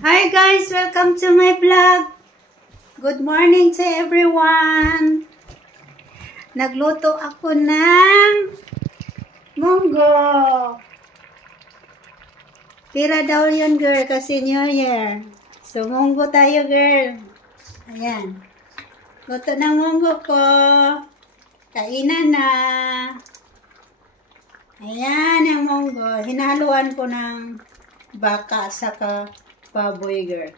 Hi guys! Welcome to my vlog! Good morning to everyone! Nagluto ako ng munggo! Tira daw yun girl kasi New Year. So munggo tayo girl. Ayan. Luto ng munggo ko. Kainan na. Ayan yung munggo. Hinaluan ko ng baka saka baboy girl.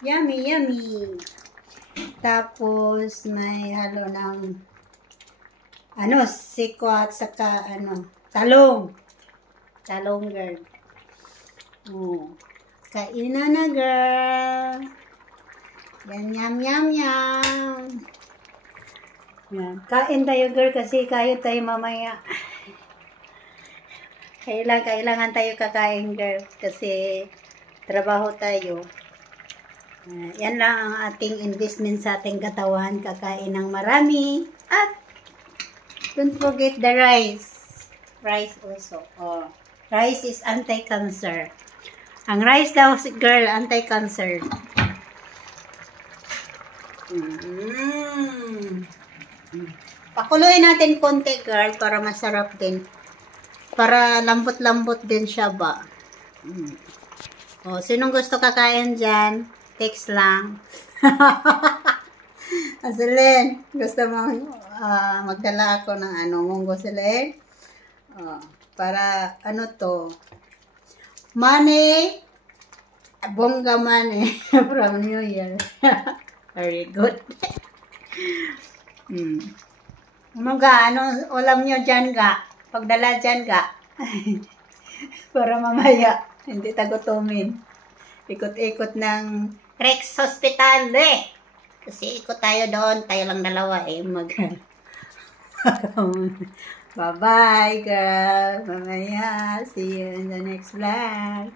Yummy, yummy. Tapos may halo ng sikwa at saka talong. Talong girl. Oh. Kainan na girl. Yan, yum, yum, yum. Yan. Kain tayo girl kasi kayo tayo mamaya. Kailangan tayo kakain girl kasi trabaho tayo. Yan lang ang ating investment sa ating katawan. Kakain ng marami. At don't forget the rice. Rice also. Oh. Rice is anti-cancer. Ang rice daw girl, anti-cancer. Pakuluin natin konti girl para masarap din. Para lambot-lambot din siya ba. O, sinong gusto kakain dyan? Text lang. Asilin, gusto mo magdala ako ng munggo silin? Para money, bongga money from New Year. Very good. Ulam nyo dyan ga? Pagdala dyan ga? Para mamaya, hindi tagutumin. Ikot-ikot ng Rex Hospital Kasi ikot tayo doon, tayo lang dalawa Bye-bye girl. Mamaya, see you in the next vlog.